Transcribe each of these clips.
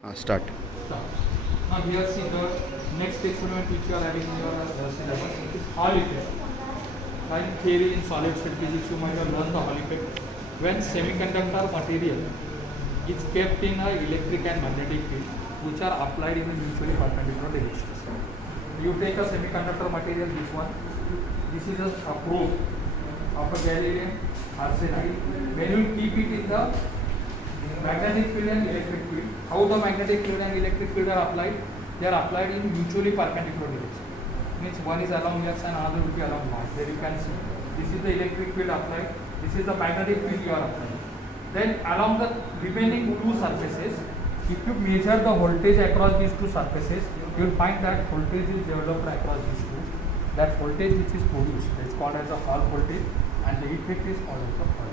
Start. Start. Now here see the next experiment which you are having in your syllabus is Hall effect. Like theory in solid state physics you might have learned the Hall effect. When semiconductor material is kept in a electric and magnetic field which are applied in a mutually perpendicular directions. You take a semiconductor material, this one. This is a probe of a gallium arsenide. When you keep it in the magnetic field and electric field, how the magnetic field and electric field are applied? They are applied in mutually perpendicular direction. Means one is along x and another will be along y. There you can see. This is the electric field applied. This is the magnetic field you are applying. Then along the remaining two surfaces, if you measure the voltage across these two surfaces, you will find that voltage is developed across these two. That voltage which is produced, is called as a Hall voltage, and the effect is called as a Hall.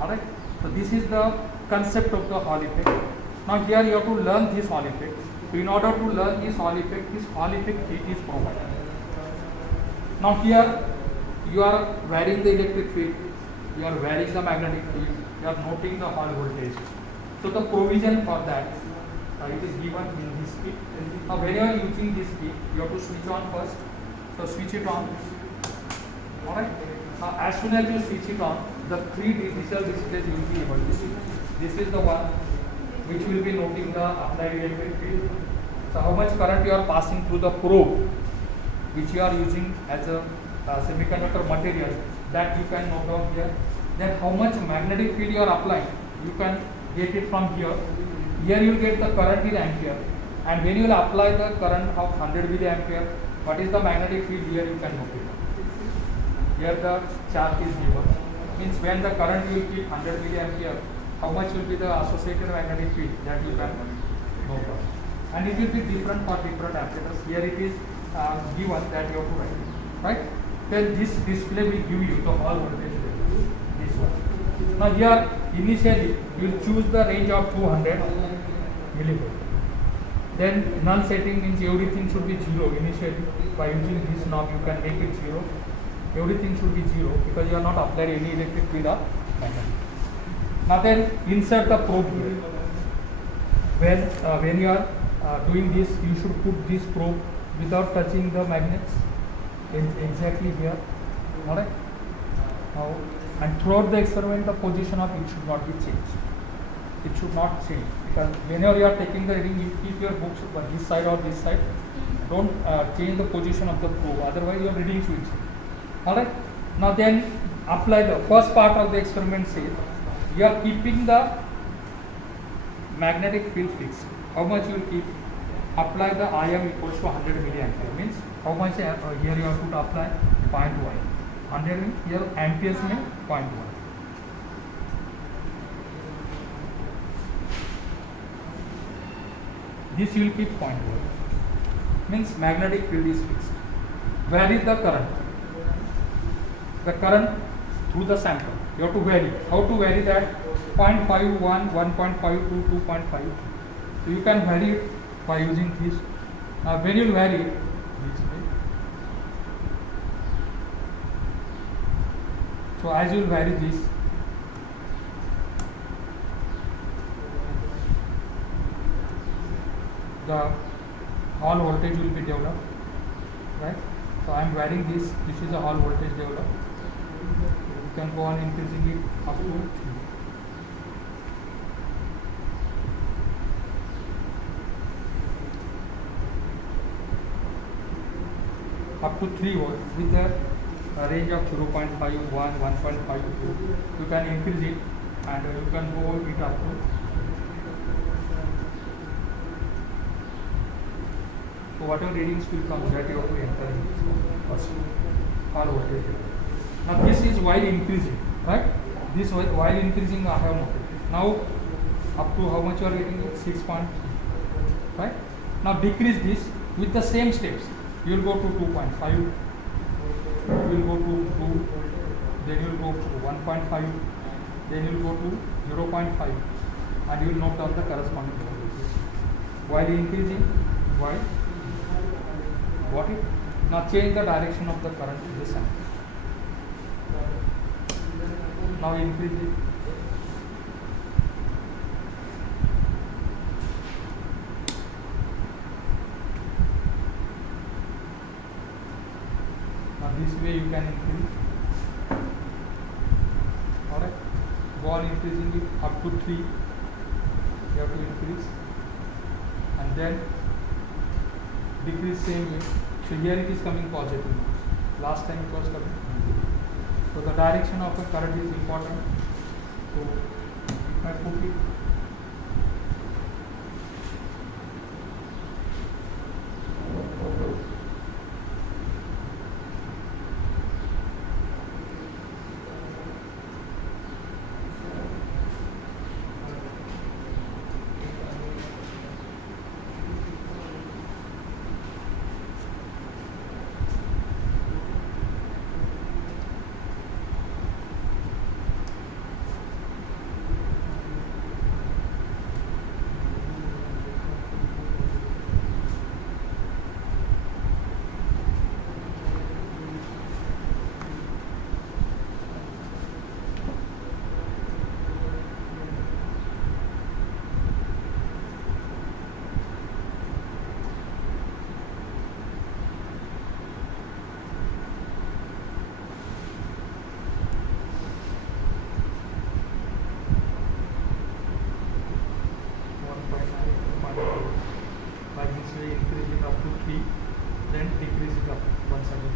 Alright. So this is the concept of the Hall effect. Now here you have to learn this Hall effect. So in order to learn this Hall effect heat is provided. Now here you are varying the electric field, you are varying the magnetic field, you are noting the Hall voltage. So the provision for that it is given in this kit. Now when you are using this kit, you have to switch on first. So switch it on. Alright. Now as soon as you switch it on, the three digital displays you will be able to see. This is the one which will be noting the applied electric field. So how much current you are passing through the probe which you are using as a semiconductor material, that you can note down here. Then how much magnetic field you are applying, you can get it from here. Here you will get the current in ampere, and when you will apply the current of 100 milliampere, what is the magnetic field here you can note it. Here the chart is given. Means when the current you will keep 100 milliampere, how much will be the associated magnetic field, that you can note down. And it will be different for different apparatus. Here it is given that you have to write, right? Then this display will give you the Hall voltage level, this one. Now here initially you will choose the range of 200 millivolt. Then null setting means everything should be 0 initially. By using this knob you can make it 0. Everything should be 0 because you are not applying any electric field or magnetic. Now then insert the probe here. When you are doing this, you should put this probe without touching the magnets exactly here. Alright. Now and throughout the experiment, the position of it should not be changed. It should not change because whenever you are taking the reading, you keep your books on this side or this side. Don't change the position of the probe, otherwise your readings will change. Alright. Now then apply the first part of the experiment. Says you are keeping the magnetic field fixed. How much you will keep? Apply the IM equals to 100 milliampere. Means how much here you have to apply 0.1. 100 means here amperes में 0.1. This you will keep 0.1. Means magnetic field is fixed. Vary the current. The current through the sample. You have to vary. How to vary that? 0.51, 1.52, 2.5. So you can vary it by using this. Now when you vary it, this way. So as you vary this, the Hall voltage will be developed, right? So I am varying this. This is a Hall voltage developed. You can go on increasing it up to 3. Up to 3 volts with a range of 0.51, 1.52. You can increase it and you can go it up to. So whatever readings will come, that you have to enter in this first Hall voltage. Now this is while increasing, right? This while increasing I have noted. Now up to how much you are getting? 6.3, right? Now decrease this with the same steps. You will go to 2.5, you will go to 2, then you will go to 1.5, then you will go to 0.5, and you will note down the corresponding voltages. While increasing, while got it? Now change the direction of the current to this sample. Now increase it. This way you can increase. Alright. Go on increasing it up to 3. You have to increase. And then decrease same way. So here it is coming positive. Last time it was coming negative. So the direction of the current is important. So if I put it like this way, increase it up to 3, then decrease it up once again.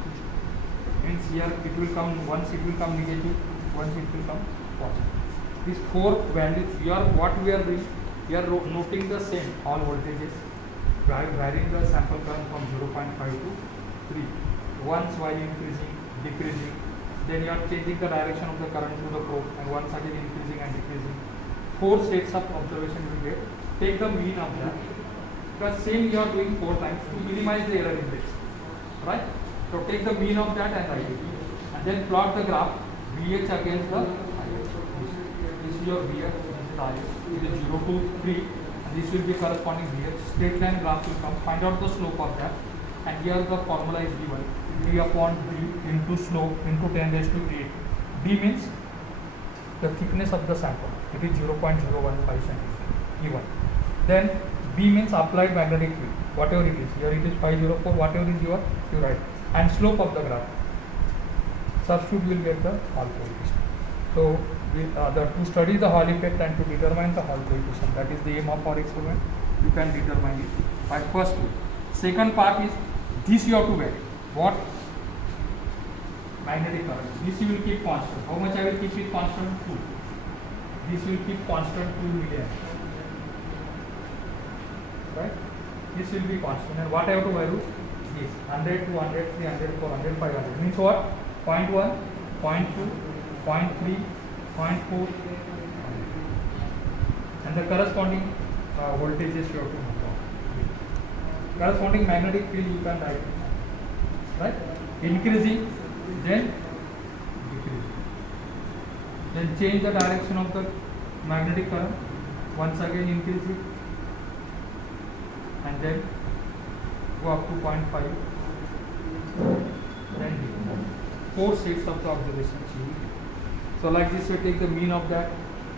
Means here it will come, once it will come negative, once it will come positive. These 4 values, here what we are doing, we are noting the same, all voltages, varying the sample current from 0.5 to 3. Once while increasing, decreasing, then you are changing the direction of the current through the probe, and once again increasing and decreasing. 4 states of observation you will get. Take the mean of that. Because same you are doing 4 times to minimize the error index, right? So take the mean of that and write it, and then plot the graph VH against the IH. This is your VH, this is IH. It is 0 to 3, and this will be corresponding VH. Straight line graph will come. Find out the slope of that, and here the formula is given: d upon d into slope into 10 raised to 8. D means the thickness of the sample. It is 0.015 centimeter given. Then B means applied magnetic field, whatever it is. Here it is 504, whatever is your, you write. And slope of the graph. Substitute will get the Hall coefficient. So to study the Hall effect and to determine the Hall coefficient, that is the aim of our experiment. You can determine it by first way. Second part is this you have to get. What? Magnetic current. This you will keep constant. How much I will keep it constant? 2. This will keep constant 2 milliamps. Right? This will be constant. And what I have to value? This 100, 200, 300, 400, 500. Means what? 0.1, 0.2, 0.3, 0.4, and the corresponding voltages you have to know. Corresponding magnetic field you can write. Right? Increasing, then decreasing. Then change the direction of the magnetic current. Once again increase it, and then go up to 0.5, then 4 sets of the observations you will get. So like this, you take the mean of that,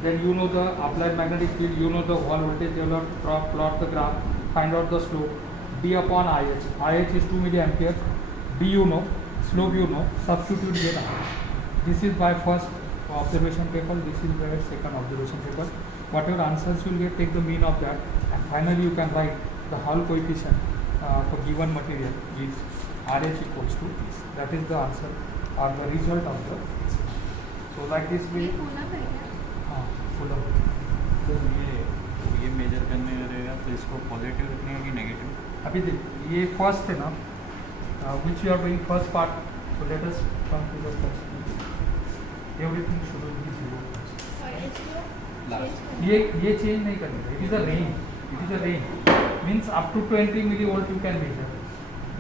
then you know the applied magnetic field, you know the wall voltage, you have to plot the graph, find out the slope. D upon IH. IH is 2 milliampere. D you know, slope you know, substitute get IH. This is by first observation paper, this is by second observation paper. Whatever answers you will get, take the mean of that, and finally you can write the Hall coefficient for given material is RH equals to this. That is the answer or the result of the experiment. So like this way. तो ये major करने रहेगा तो इसको positive रखनी होगी negative. अभी देखिए ये फर्स्ट है ना, which you are doing first part. So let us come to the first. Everything should be 0. ये change नहीं करना. It is a range. It is a range. Means up to 20 millivolt you can measure.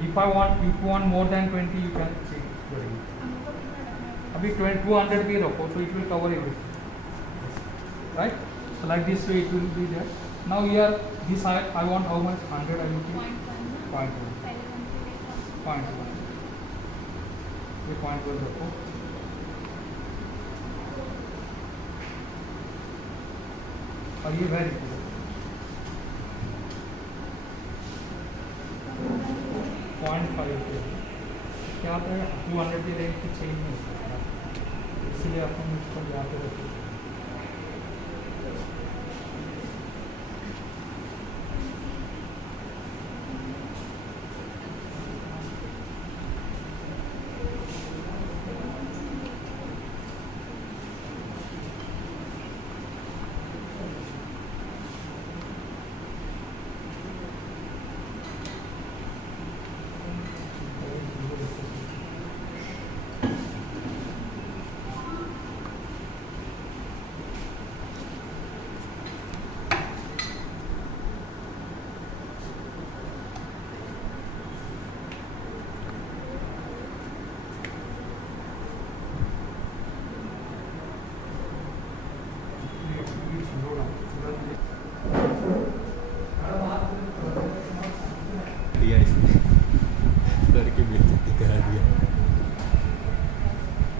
If you want more than 20, you can change the range. अभी 200 भी रखो, so it will cover everything. Right? So like this way it will be there. Now here this I want how much? 100 I will keep 0.1. 0.1. ये 0.1 रखो. और ये value 0.5. क्या होता है 200 की रेंज की चेंज नहीं होता है, इसलिए अपन इसको यहाँ पे रखते हैं।